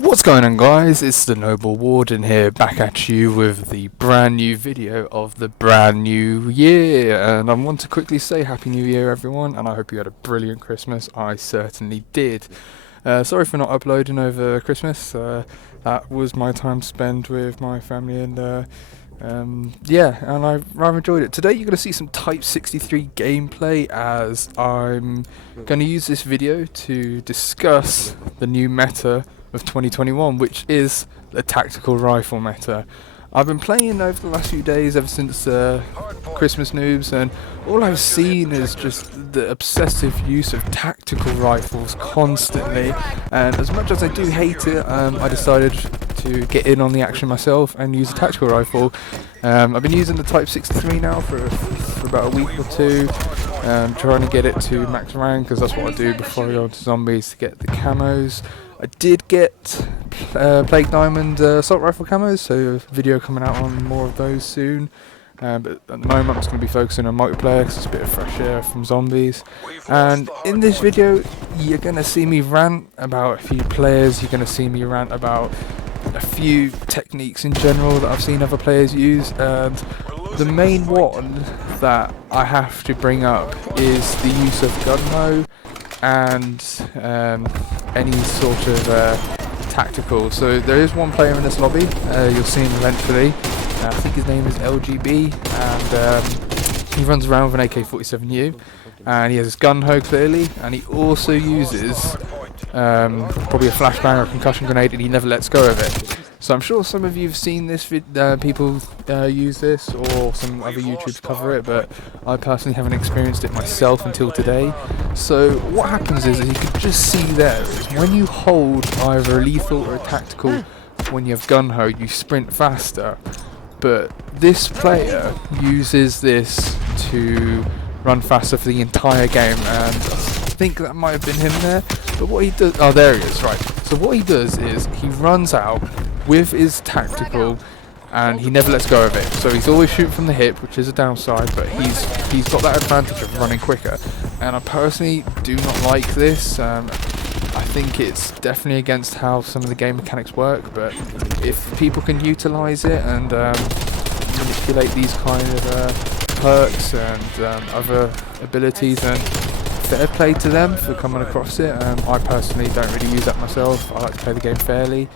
What's going on, guys? It's the Noble Warden here, back at you with the brand new video of the brand new year. And I want to quickly say Happy New Year, everyone, and I hope you had a brilliant Christmas. I certainly did. Sorry for not uploading over Christmas. That was my time spent with my family, and yeah, and I rather enjoyed it. Today you're going to see some Type 63 gameplay, as I'm going to use this video to discuss the new meta of 2021, which is the tactical rifle meta. I've been playing over the last few days, ever since Christmas noobs, and all I've seen is just the obsessive use of tactical rifles constantly. And as much as I do hate it, I decided to get in on the action myself and use a tactical rifle. I've been using the Type 63 now for about a week or two, trying to get it to max rank, because that's what I do before I go into zombies to get the camos. I did get Plague Diamond assault rifle camos, so a video coming out on more of those soon. But at the moment I'm just going to be focusing on multiplayer, because it's a bit of fresh air from zombies. And in this video you're going to see me rant about a few players, you're going to see me rant about a few techniques in general that I've seen other players use, and the main one that I have to bring up is the use of gunmo and any sort of tactical. So there is one player in this lobby, you'll see him eventually. I think his name is LGB, and he runs around with an AK-47U, and he has his gun-ho clearly, and he also uses probably a flashbang or a concussion grenade, and he never lets go of it. So I'm sure some of you have seen this people use this, or some other YouTubers cover it, but I personally haven't experienced it myself until today. So what happens is, as you can just see there, is when you hold either a lethal or a tactical, when you have gun-ho, you sprint faster. But this player uses this to run faster for the entire game, and I think that might have been him there. But what he does, oh, there he is, right. So what he does is he runs out with his tactical, and he never lets go of it. So he's always shooting from the hip, which is a downside, but he's got that advantage of running quicker. And I personally do not like this. I think it's definitely against how some of the game mechanics work, but if people can utilise it and manipulate these kind of perks and other abilities, then fair play to them for coming across it. I personally don't really use that myself. I like to play the game fairly.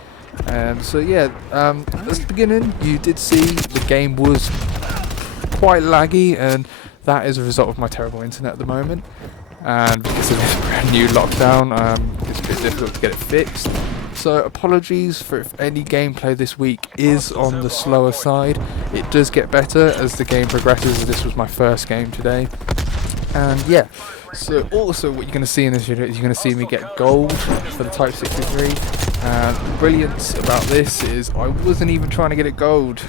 So yeah, at the beginning you did see the game was quite laggy, and that is a result of my terrible internet at the moment. And because of this brand new lockdown, it's a bit difficult to get it fixed. So apologies for if any gameplay this week is on the slower side. It does get better as the game progresses, as this was my first game today. And yeah, so also what you're going to see in this video is you're going to see me get gold for the Type 63. And the brilliance about this is I wasn't even trying to get it gold.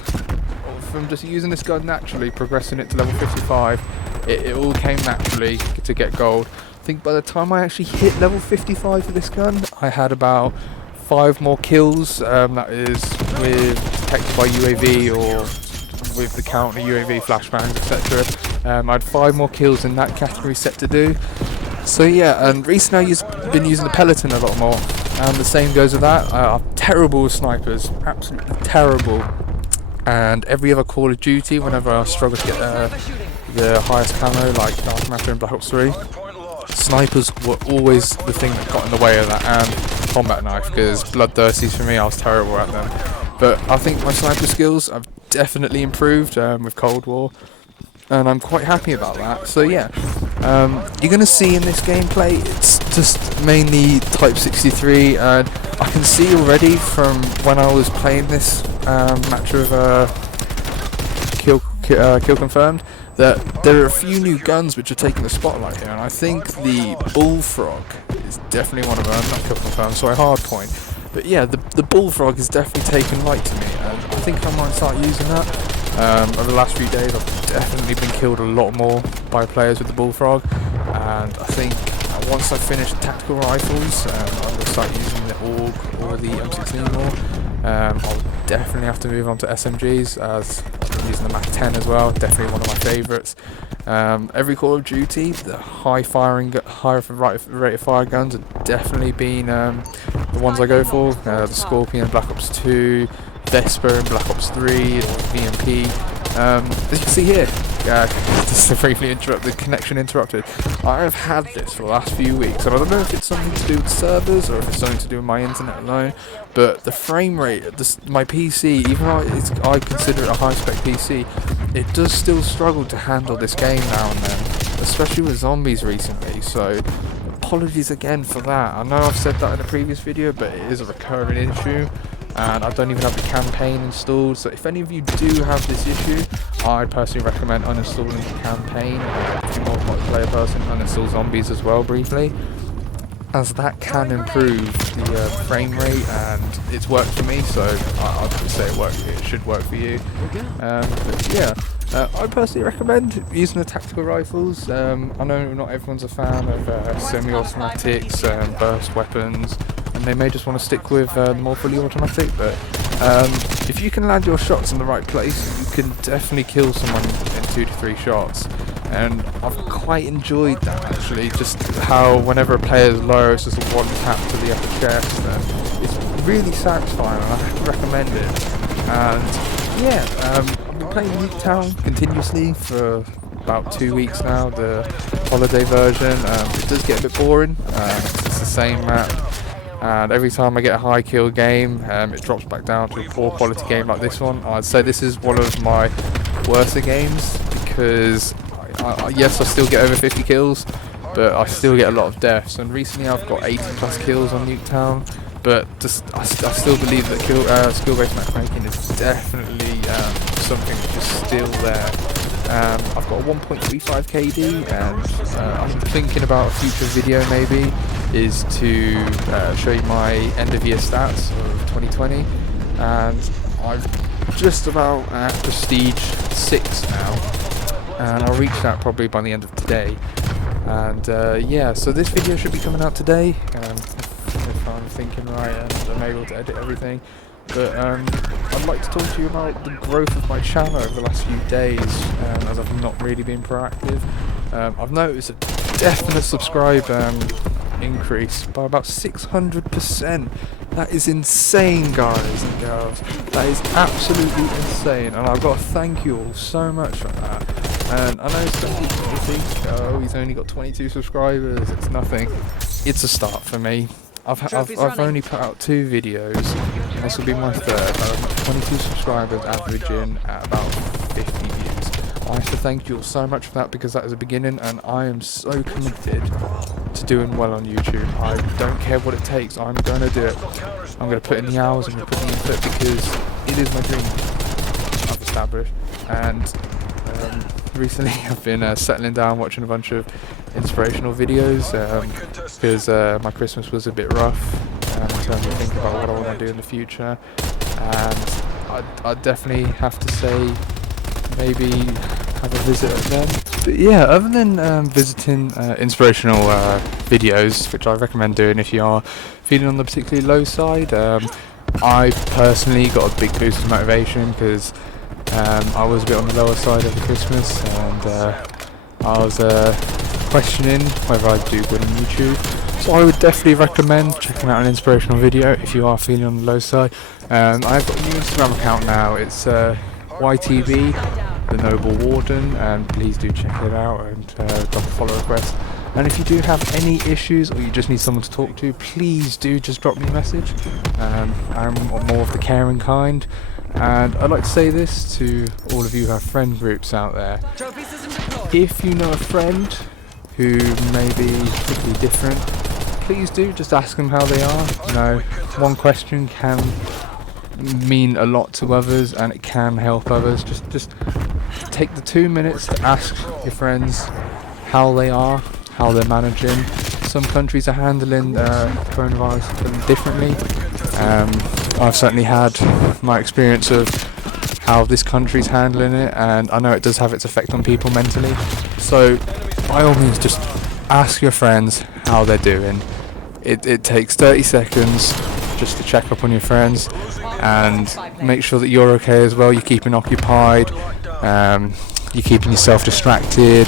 From just using this gun naturally, progressing it to level 55, it all came naturally to get gold. I think by the time I actually hit level 55 for this gun, I had about 5 more kills, that is with detected by UAV or with the counter UAV flashbangs, etc. I had 5 more kills in that category set to do. So yeah, and recently I've been using the Peloton a lot more, and the same goes with that. I'm terrible with snipers, absolutely terrible. And every other Call of Duty, whenever I struggle to get the highest camo, like Dark Matter and Black Ops 3, snipers were always the thing that got in the way of that, and combat knife, because bloodthirsties for me, I was terrible at them. But I think my sniper skills have definitely improved with Cold War, and I'm quite happy about that. So yeah, you're going to see in this gameplay, it's just mainly Type 63, and I can see already from when I was playing this match of Kill Confirmed, that there are a few new guns which are taking the spotlight here, and I think the Bullfrog is definitely one of them. Not Kill Confirmed, sorry, Hardpoint. But yeah, the Bullfrog is definitely taken light to me, and I think I might start using that. Over the last few days I've definitely been killed a lot more by players with the Bullfrog, and I think once I finish the tactical rifles, I'm going to start using the AUG or the M16 more. I'll definitely have to move on to SMGs, as I've been using the MAC-10 as well, definitely one of my favourites. Every Call of Duty, the high rate of fire guns have definitely been the ones I go for, the Scorpion in Black Ops 2, Vesper in Black Ops 3, VMP. As you can see here, just to briefly interrupt, the connection interrupted. I have had this for the last few weeks, and I don't know if it's something to do with servers or if it's something to do with my internet alone, but the frame rate, my PC, even though I consider it a high-spec PC, it does still struggle to handle this game now and then, especially with zombies recently, so apologies again for that. I know I've said that in a previous video, but it is a recurring issue. And I don't even have the campaign installed, so if any of you do have this issue, I'd personally recommend uninstalling the campaign. If you're more multiplayer person, uninstall zombies as well briefly, as that can improve the frame rate, and it's worked for me, so I'd say it should work for you. But yeah, I personally recommend using the tactical rifles. I know not everyone's a fan of semi-automatics, burst weapons, and they may just want to stick with more fully automatic, but if you can land your shots in the right place, you can definitely kill someone in 2 to 3 shots. And I've quite enjoyed that actually, just how whenever a player's low, it's just a one tap to the upper chest, and it's really satisfying, and I recommend it. And yeah, I've been playing Nuketown continuously for about 2 weeks now, the holiday version. It does get a bit boring, it's the same map, and every time I get a high kill game, it drops back down to a poor quality game like this one. I'd say this is one of my worser games, because yes, I still get over 50 kills, but I still get a lot of deaths, and recently I've got 80 plus kills on Nuketown, but I still believe that skill-based matchmaking is definitely something which is still there. I've got a 1.35 KD, and I'm thinking about a future video maybe is to show you my end of year stats of 2020, and I'm just about at Prestige 6 now, and I'll reach that probably by the end of today. And yeah, so this video should be coming out today, if I'm thinking right and I'm able to edit everything. But I'd like to talk to you about the growth of my channel over the last few days, as I've not really been proactive. I've noticed a definite subscribe increase by about 600%. That is insane, guys and girls. That is absolutely insane, and I've got to thank you all so much for that. And I know some people think, oh, he's only got 22 subscribers, it's nothing. It's a start for me. I've only put out 2 videos, and this will be my 3rd. I've 22 subscribers, averaging at about 50 views. I have to thank you all so much for that, because that is a beginning, and I am so committed to doing well on YouTube. I don't care what it takes, I'm going to do it. I'm going to put in the hours, I'm going to put in the input, because it is my dream, I've established. And recently I've been settling down, watching a bunch of inspirational videos, because my Christmas was a bit rough in terms of thinking about what I want to do in the future, and I definitely have to say maybe have a visit of them. But yeah, other than visiting inspirational videos, which I recommend doing if you are feeling on the particularly low side, I personally got a big boost of motivation, because I was a bit on the lower side over Christmas, and I was questioning whether I'd do good on YouTube. So I would definitely recommend checking out an inspirational video if you are feeling on the low side. I've got a new Instagram account now. It's YTB, the Noble Warden, and please do check it out and drop a follow request. And if you do have any issues, or you just need someone to talk to, please do just drop me a message. I'm more of the caring kind. And I'd like to say this to all of you who have friend groups out there. If you know a friend who may be particularly different, please do just ask them how they are. You know, one question can mean a lot to others, and it can help others. Just take the 2 minutes to ask your friends how they are, how they're managing. Some countries are handling coronavirus differently. I've certainly had my experience of how this country's handling it, and I know it does have its effect on people mentally. So by all means, just ask your friends how they're doing. It takes 30 seconds just to check up on your friends and make sure that you're okay as well. You're keeping occupied, you're keeping yourself distracted,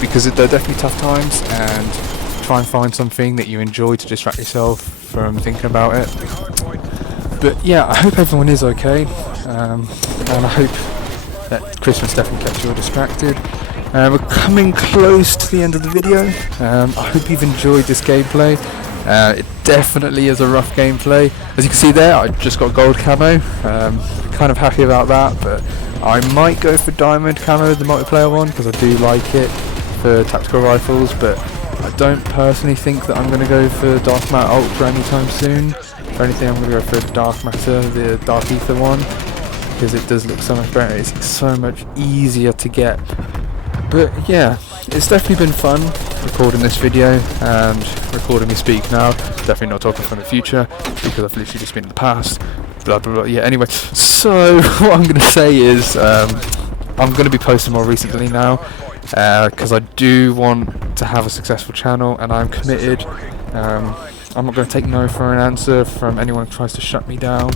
because they're definitely tough times, and try and find something that you enjoy to distract yourself from thinking about it. But yeah, I hope everyone is okay, and I hope that Christmas definitely kept you all distracted. We're coming close to the end of the video. I hope you've enjoyed this gameplay. It definitely is a rough gameplay. As you can see there, I just got gold camo. Kind of happy about that, but I might go for diamond camo, the multiplayer one, because I do like it for tactical rifles, but I don't personally think that I'm going to go for Dark Matter Ultra anytime soon. If anything, I'm going to go for Dark Matter, the Dark Ether one, because it does look so much better. It's so much easier to get. But yeah, it's definitely been fun recording this video and recording me speak now. Definitely not talking from the future, because I've literally just been in the past. Blah blah blah. Yeah, anyway, so what I'm going to say is I'm going to be posting more recently now, because I do want to have a successful channel, and I'm committed. I'm not going to take no for an answer from anyone who tries to shut me down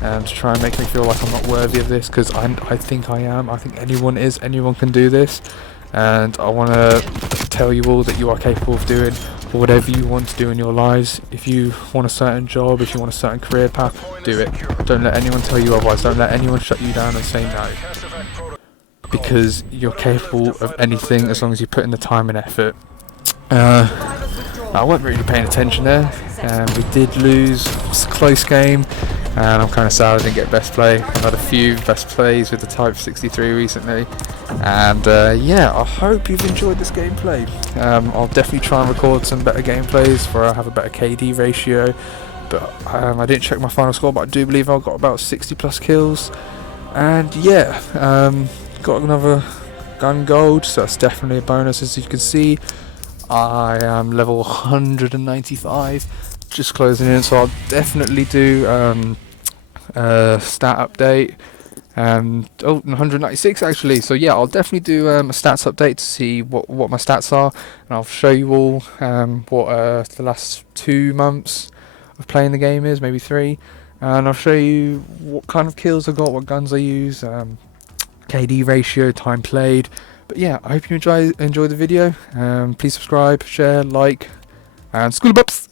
and to try and make me feel like I'm not worthy of this, because I think I am. I think anyone is. Anyone can do this, and I want to tell you all that you are capable of doing whatever you want to do in your lives. If you want a certain job, if you want a certain career path, do it. Don't let anyone tell you otherwise. Don't let anyone shut you down and say no, because you're capable of anything as long as you put in the time and effort. I wasn't really paying attention there. We did lose. It's a close game, and I'm kind of sad I didn't get best play. I've had a few best plays with the Type 63 recently, and yeah, I hope you've enjoyed this gameplay. I'll definitely try and record some better gameplays where I have a better KD ratio, but I didn't check my final score, but I do believe I got about 60 plus kills, and yeah, got another gun gold, so that's definitely a bonus. As you can see, I am level 195, just closing in, so I'll definitely do stat update. 196 actually, so yeah, I'll definitely do a stats update to see what my stats are, and I'll show you all what the last 2 months of playing the game is, maybe 3, and I'll show you what kind of kills I got, what guns I use, KD ratio, time played. But yeah, I hope you enjoy the video. Please subscribe, share, like, and school bups.